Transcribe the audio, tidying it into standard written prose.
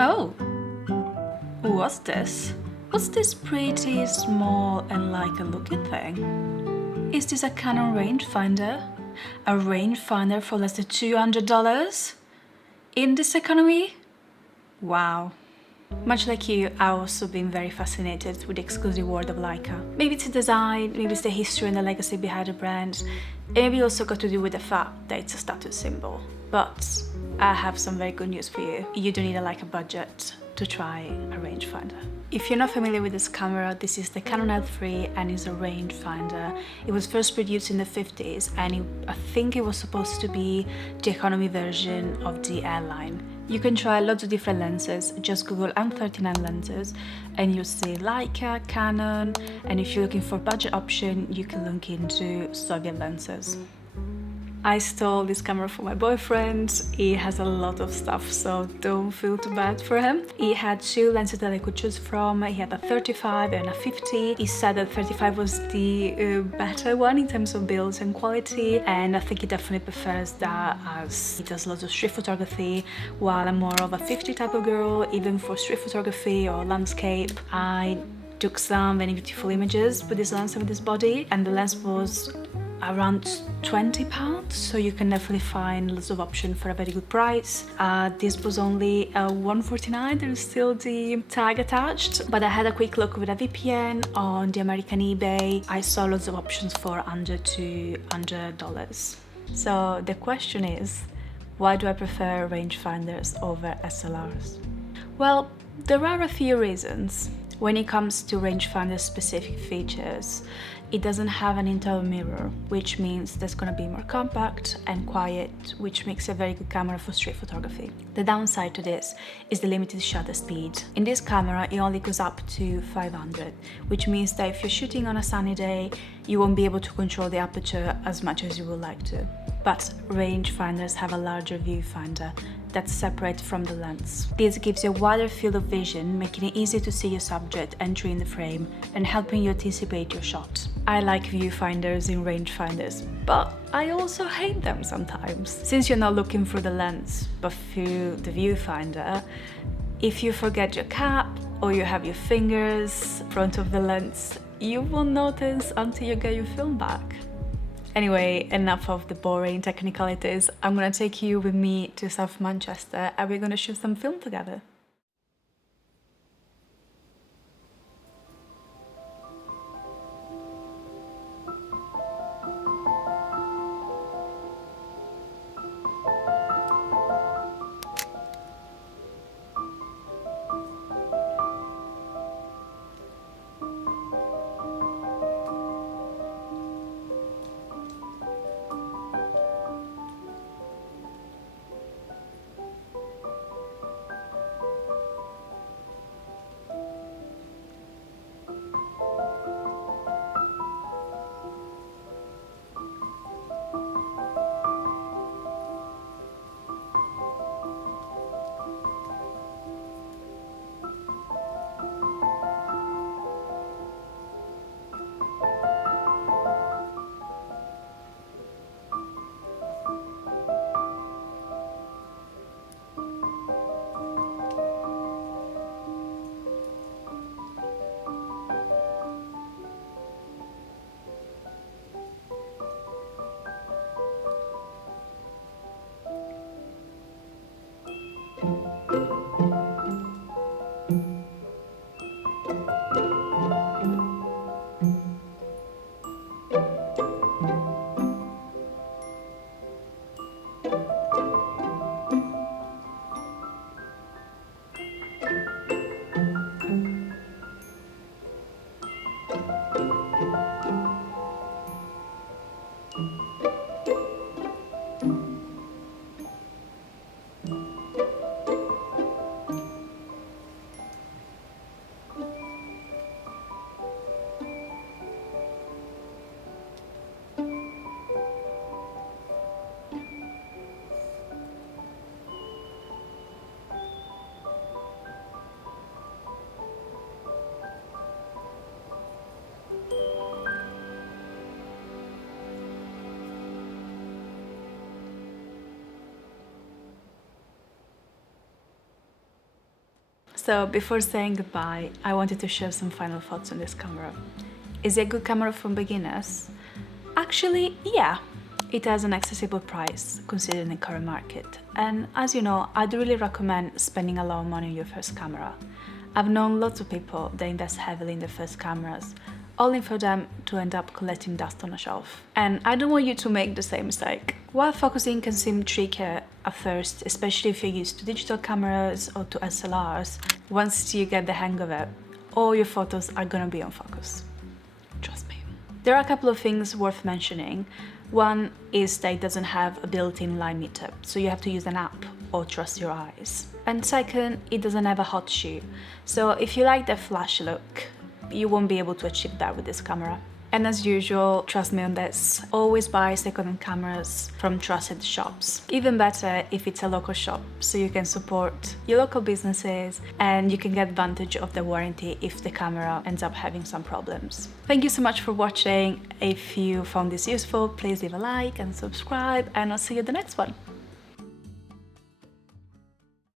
Oh, what's this? What's this pretty small and like a looking thing? Is this a Canon rangefinder? A rangefinder for less than $200? In this economy? Wow. Much like you, I've also been very fascinated with the exclusive world of Leica. Maybe it's the design, maybe it's the history and the legacy behind the brand, and maybe also got to do with the fact that it's a status symbol. But I have some very good news for you. You don't need a Leica budget to try a rangefinder. If you're not familiar with this camera, this is the Canon L3 and it's a rangefinder. It was first produced in the 50s and I think it was supposed to be the economy version of the L-line. You can try lots of different lenses, just Google M39 lenses and you'll see Leica, Canon, and if you're looking for a budget option, you can look into Soviet lenses. I stole this camera from my boyfriend. He has a lot of stuff, so don't feel too bad for him. He had two lenses that I could choose from. He had a 35 and a 50. He said that 35 was the better one in terms of build and quality, and I think he definitely prefers that as he does lots of street photography, while I'm more of a 50 type of girl. Even for street photography or landscape, I took some very beautiful images with this lens and with this body, and the lens was around £20, so you can definitely find lots of options for a very good price. This was only $149. There is still the tag attached, but I had a quick look with a VPN on the American eBay. I saw lots of options for under $200. So the question is, why do I prefer rangefinders over SLRs? Well, there are a few reasons. When it comes to rangefinder specific features, it doesn't have an internal mirror, which means that's going to be more compact and quiet, which makes a very good camera for street photography. The downside to this is the limited shutter speed. In this camera, it only goes up to 500, which means that if you're shooting on a sunny day, you won't be able to control the aperture as much as you would like to. But rangefinders have a larger viewfinder that's separate from the lens. This gives you a wider field of vision, making it easier to see your subject entering the frame and helping you anticipate your shot. I like viewfinders in rangefinders, but I also hate them sometimes. Since you're not looking through the lens, but through the viewfinder, if you forget your cap or you have your fingers in front of the lens, you won't notice until you get your film back. Anyway, enough of the boring technicalities. I'm gonna take you with me to South Manchester and we're gonna shoot some film together. So before saying goodbye, I wanted to share some final thoughts on this camera. Is it a good camera for beginners? Actually, yeah. It has an accessible price considering the current market. And as you know, I'd really recommend spending a lot of money on your first camera. I've known lots of people that invest heavily in their first cameras, only for them to end up collecting dust on a shelf. And I don't want you to make the same mistake. While focusing can seem trickier at first, especially if you're used to digital cameras or to SLRs, once you get the hang of it, all your photos are gonna be on focus. Trust me. There are a couple of things worth mentioning. One is that it doesn't have a built-in line meter, so you have to use an app or trust your eyes. And second, it doesn't have a hot shoe, so if you like the flash look, you won't be able to achieve that with this camera. And as usual, trust me on this, always buy second-hand cameras from trusted shops. Even better if it's a local shop, so you can support your local businesses and you can get advantage of the warranty if the camera ends up having some problems. Thank you so much for watching. If you found this useful, please leave a like and subscribe, and I'll see you in the next one.